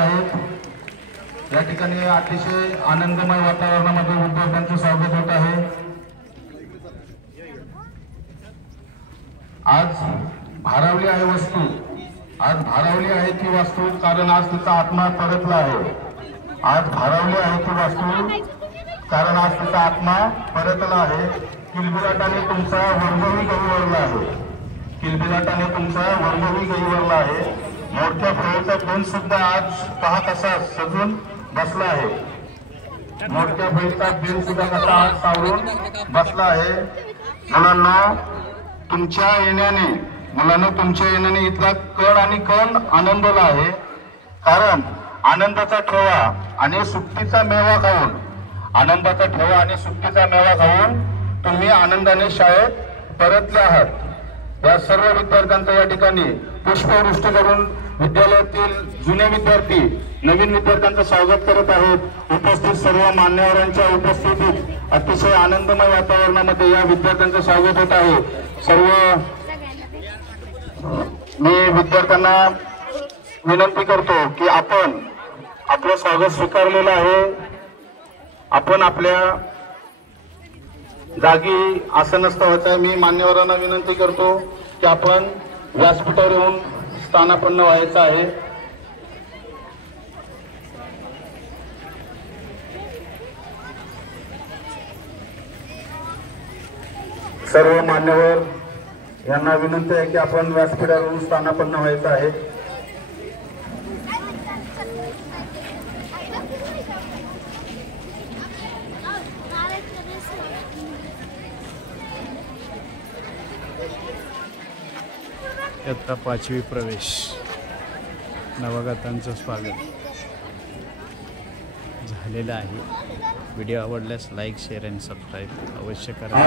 आहेत। या ठिकाणी अतिशय आनंदमय वातावरणामध्ये विद्यार्थ्यांचं स्वागत होत आहे। आज भारावली आहे वस्तू, आज भारावली आहे ती वस्तू, कारण आज तिचा आत्मा परतला आहे। आज भारावली आहे ती वस्तू, कारण आज तिचा आत्मा परतला आहे। किलबिलाटाने तुमचा वर्गही गहिवरला आहे, किलबिलाटाने तुमचा वर्गही गहिवरला आहे। मोठ्या फळीचा दोन सुद्धा आज पहा कसा सजून बसला आहे, मोठ्या फळीचा बेल सुद्धा कसा आज सावरून बसला आहे। मुलांना तुमच्या येण्याने इथला कण आणि कण आनंदला आहे, कारण आनंदाचा ठेवा आणि सुट्टीचा मेवा खाऊन, आनंदाचा ठेवा आणि सुट्टीचा मेवा खाऊन तुम्ही आनंदाने शाळेत परतले आहात। या सर्व विद्यार्थ्यांचा या ठिकाणी पुष्पवृष्टी करून विद्यालयातील जुने विद्यार्थी नवीन विद्यार्थ्यांचं स्वागत करत आहेत। उपस्थित सर्व मान्यवरांच्या उपस्थितीत अतिशय आनंदमय वातावरणामध्ये या विद्यार्थ्यांचं स्वागत होत आहे। सर्व मी विद्यार्थ्यांना विनंती करतो की आपण आपलं स्वागत स्वीकारलेलं आहे, आपण आपल्या जागी आसनस्थ व्हायचं आहे। मी मान्यवरांना विनंती करतो की आपण व्यासपीठावर येऊन स्थानापन्न व्हायचं आहे। सर्व मान्यवर यांना विनंती आहे की आपण व्यासपीठावर येऊन स्थानापन्न व्हायचं आहे। इयत्ता 5वी प्रवेश नवगतांचं स्वागत झालेलं आहे। व्हिडिओ आवडल्यास लाईक, शेअर आणि सबस्क्राईब अवश्य करा।